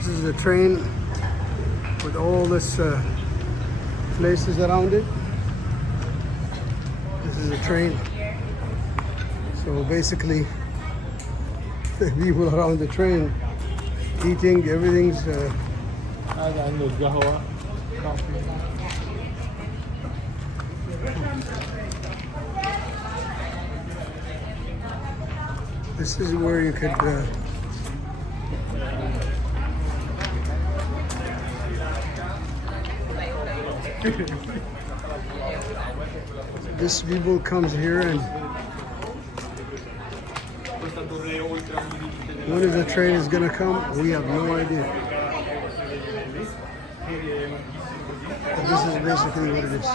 This is a train with all this places around it. This is a train. So basically, the people around the train eating, everything's. هذا عنده القهوة كافي. This is where you could. This people comes here and when is the train is gonna come? We have no idea. But this is basically what it is.